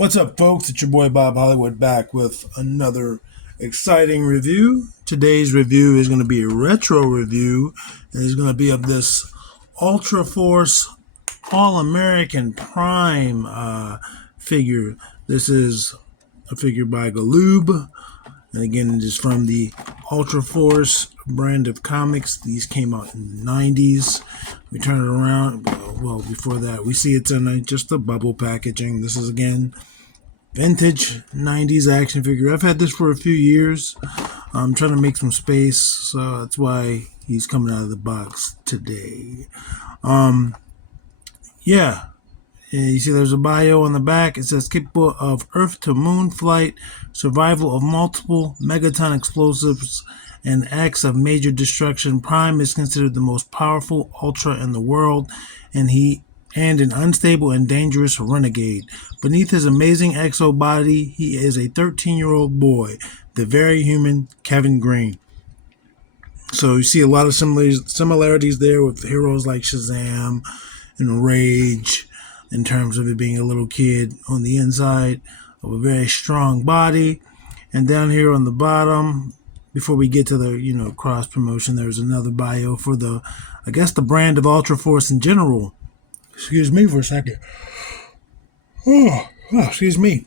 What's up, folks? It's your boy Bob Hollywood back with another exciting review. Today's review is going to be a retro review, and it's going to be of this Ultraforce All-American Prime figure. This is a figure by Galoob, and again, it is from the Ultraforce brand of comics. These came out in the 90s. We turn it around. Well, before that, we see it's in just a bubble packaging. This is, again, vintage 90s action figure. I've had this for a few years. I'm trying to make some space, so that's why he's coming out of the box today. Yeah. And you see there's a bio on the back. It says capable of Earth to Moon flight, survival of multiple megaton explosives, and acts of major destruction. Prime is considered the most powerful Ultra in the world, and an unstable and dangerous renegade. Beneath his amazing exo body, he is a 13-year-old boy, the very human Kevin Green. So you see a lot of similarities there with heroes like Shazam and Rage, in terms of it being a little kid on the inside of a very strong body. And down here on the bottom, before we get to the cross promotion, there's another bio for the brand of Ultraforce in general. Excuse me for a second. Excuse me.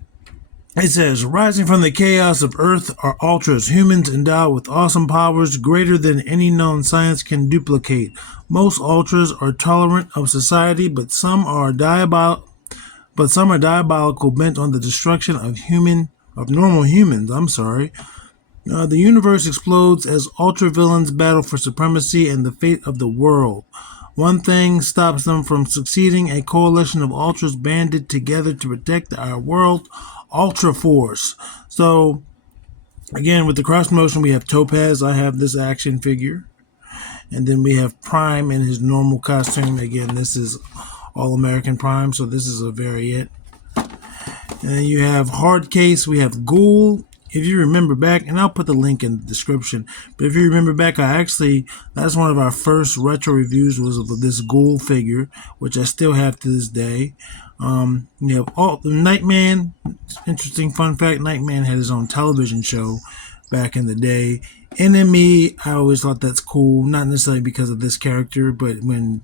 It says, rising from the chaos of Earth are Ultras, humans endowed with awesome powers greater than any known science can duplicate. Most Ultras are tolerant of society, but some are diabolical, bent on the destruction of normal humans. The universe explodes as Ultra villains battle for supremacy and the fate of the world. One thing stops them from succeeding: a coalition of Ultras banded together to protect our world, Ultraforce. So, again, with the cross promotion, we have Topaz. I have this action figure. And then we have Prime in his normal costume. Again, this is All-American Prime, so this is a variant. And then you have Hard Case. We have Ghoul. If you remember back, and I'll put the link in the description, but if you remember back, that's one of our first retro reviews was of this Ghoul figure, which I still have to this day. You have Nightman. Interesting fun fact, Nightman had his own television show back in the day. Enemy, I always thought that's cool, not necessarily because of this character, but when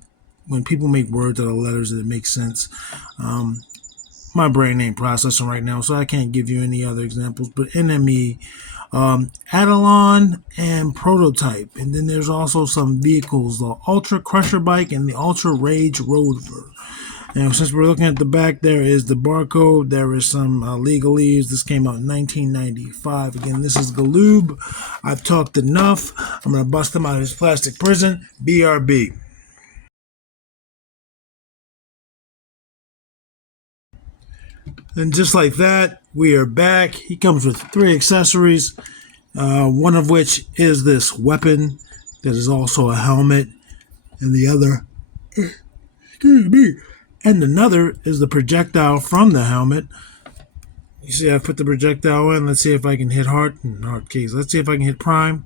people make words out of letters, it makes sense. My brain ain't processing right now, so I can't give you any other examples, but Enemy, Adelon, and Prototype. And then there's also some vehicles, the Ultra Crusher Bike and the Ultra Rage Rover. And since we're looking at the back, there is the barcode. There is some legalese. This came out in 1995. Again, this is Galoob. I've talked enough. I'm going to bust him out of his plastic prison. BRB. And just like that, we are back. He comes with 3 accessories, one of which is this weapon that is also a helmet, and the other, and another is the projectile from the helmet. You see, I put the projectile in. Let's see if I can hit Hard Case. Let's see if I can hit Prime.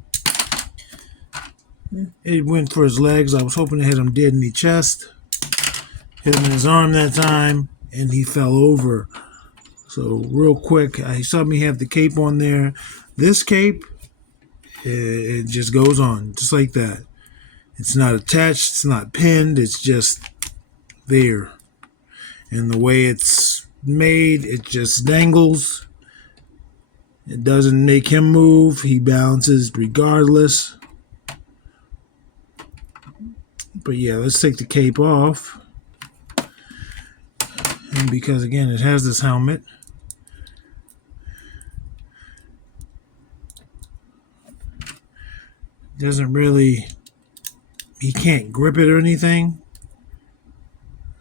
It went for his legs. I was hoping to hit him dead in the chest. Hit him in his arm that time, and he fell over. So real quick, he saw me have the cape on there. This cape, it just goes on, just like that. It's not attached, it's not pinned, it's just there. And the way it's made, it just dangles. It doesn't make him move. He bounces regardless. But yeah, let's take the cape off. And because, again, it has this helmet. He can't grip it or anything.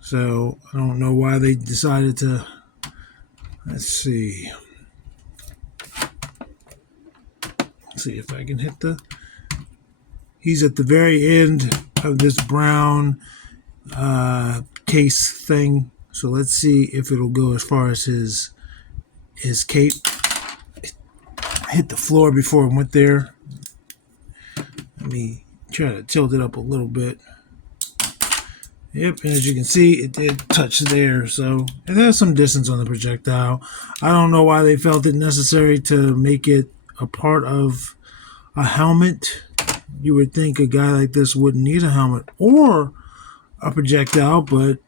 So I don't know why they decided to. Let's see if I can hit he's at the very end of this brown case thing. So let's see if it'll go as far as his cape. I hit the floor before it went there. Let me try to tilt it up a little bit. Yep, and as you can see, it did touch there, so it has some distance on the projectile. I don't know why they felt it necessary to make it a part of a helmet. You would think a guy like this wouldn't need a helmet or a projectile, but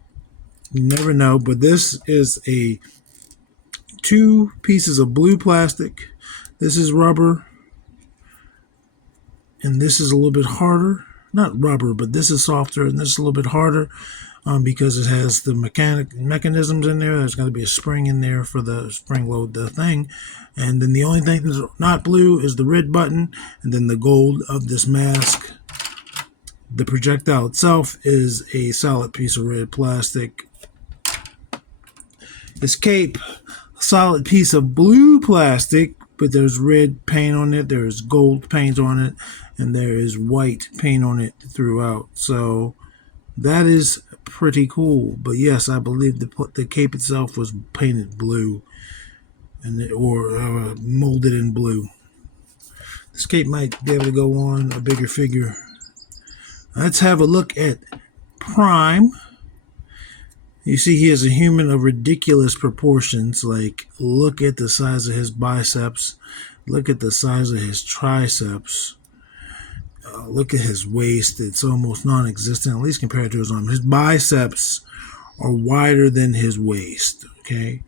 you never know. But this is a two pieces of blue plastic. This is rubber, and this is a little bit harder. Not rubber, but this is softer, and this is a little bit harder because it has the mechanisms in there. There's got to be a spring in there for the spring load the thing. And then the only thing that's not blue is the red button, and then the gold of this mask. The projectile itself is a solid piece of red plastic. This cape, a solid piece of blue plastic, but there's red paint on it, there's gold paint on it, and there is white paint on it throughout. So that is pretty cool. But yes, I believe the cape itself was painted blue, or molded in blue. This cape might be able to go on a bigger figure. Let's have a look at Prime. You see he is a human of ridiculous proportions. Like, look at the size of his biceps. Look at the size of his triceps. Look at his waist. It's almost non-existent, at least compared to his arm. His biceps are wider than his waist, okay?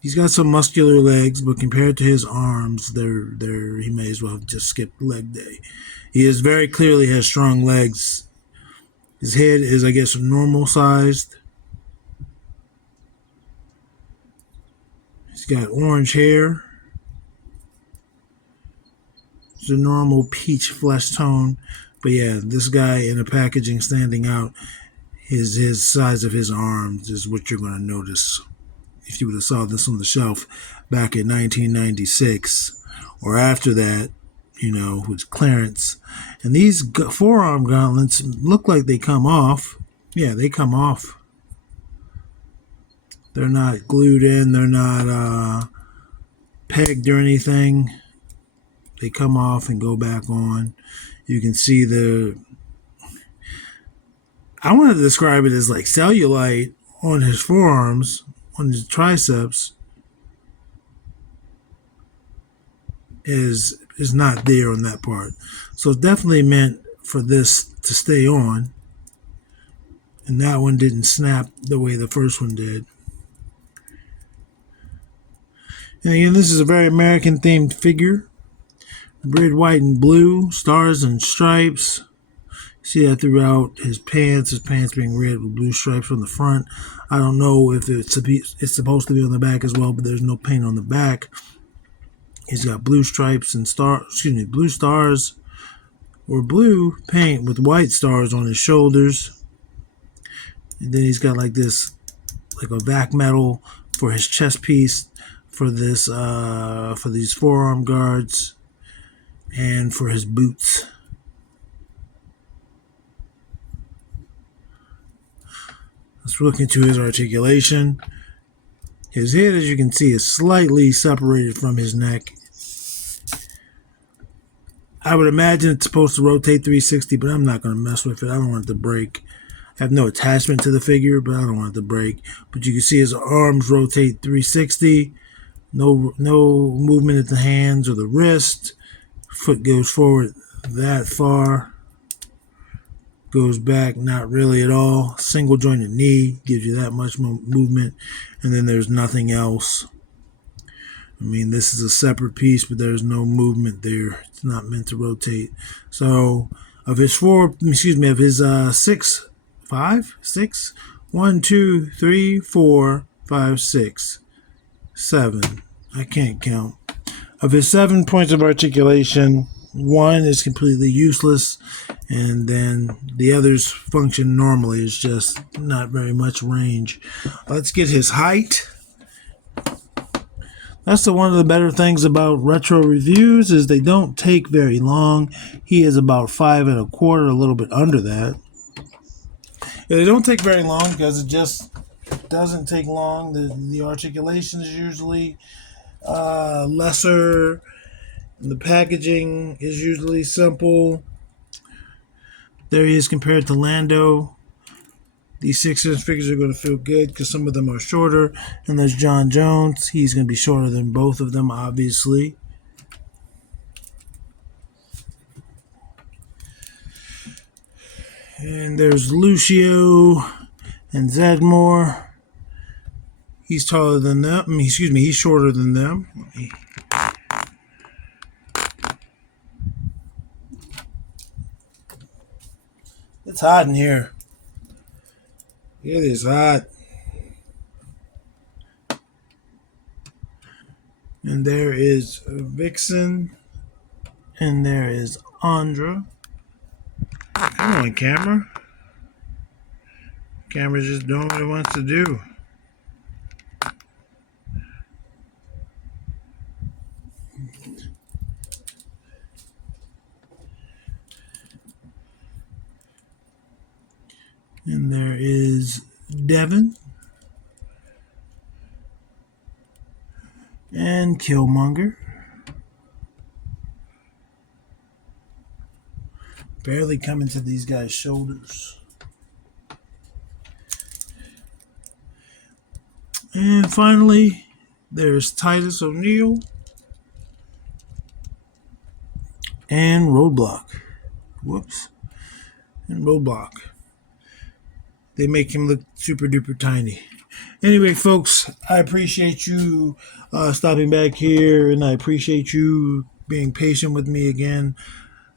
He's got some muscular legs, but compared to his arms, he may as well have just skipped leg day. He is very clearly has strong legs. His head is, I guess, normal sized. He's got orange hair. It's a normal peach flesh tone. But yeah, this guy in the packaging standing out, his size of his arms is what you're going to notice. If you would have saw this on the shelf back in 1996 or after that, with clearance. And these forearm gauntlets look like they come off. Yeah, they come off. They're not glued in. They're not pegged or anything. They come off and go back on. You can see I want to describe it as like cellulite on his forearms, on his triceps, is not there on that part. So it's definitely meant for this to stay on. And that one didn't snap the way the first one did. And again, this is a very American themed figure. Red, white, and blue, stars and stripes. See that throughout his pants being red with blue stripes on the front. I don't know if it's supposed to be on the back as well, but there's no paint on the back. He's got blue stripes and blue stars or blue paint with white stars on his shoulders. And then he's got like this, like a vac metal for his chest piece, for these forearm guards, and for his boots. Let's look into his articulation. His head, as you can see, is slightly separated from his neck. I would imagine it's supposed to rotate 360, but I'm not going to mess with it. I don't want it to break. I have no attachment to the figure, but I don't want it to break. But you can see his arms rotate 360. No movement at the hands or the wrist. Foot goes forward that far. Goes back not really at all. Single jointed knee gives you that much movement. And then there's nothing else. I mean, this is a separate piece, but there's no movement there. It's not meant to rotate. So of his six, 1, 2, 3, 4, 5, 6, 7. I can't count. Of his 7 points of articulation, 1 is completely useless, and then the others function normally. It's just not very much range. Let's get his height. That's one of the better things about retro reviews is they don't take very long. He is about 5 1/4, a little bit under that. Yeah, they don't take very long because it just doesn't take long. The articulation is usually lesser. The packaging is usually simple. There he is compared to Lando. These 6-inch figures are going to feel good because some of them are shorter. And there's John Jones. He's going to be shorter than both of them, obviously. And there's Lucio and Zedmore. He's taller than them. Excuse me, he's shorter than them. It's hot in here. It is hot. And there is Vixen. And there is Andra. Come on, camera. Camera's just doing what it wants to do. And there is Devin. And Killmonger. Barely coming to these guys' shoulders. And finally, there's Titus O'Neil and Roadblock. Whoops. And Roadblock. They make him look super duper tiny. Anyway, folks, I appreciate you stopping back here, and I appreciate you being patient with me again.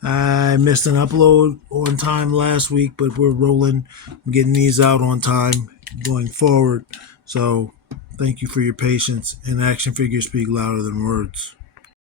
I missed an upload on time last week, but we're rolling. I'm getting these out on time going forward. So thank you for your patience, and action figures speak louder than words.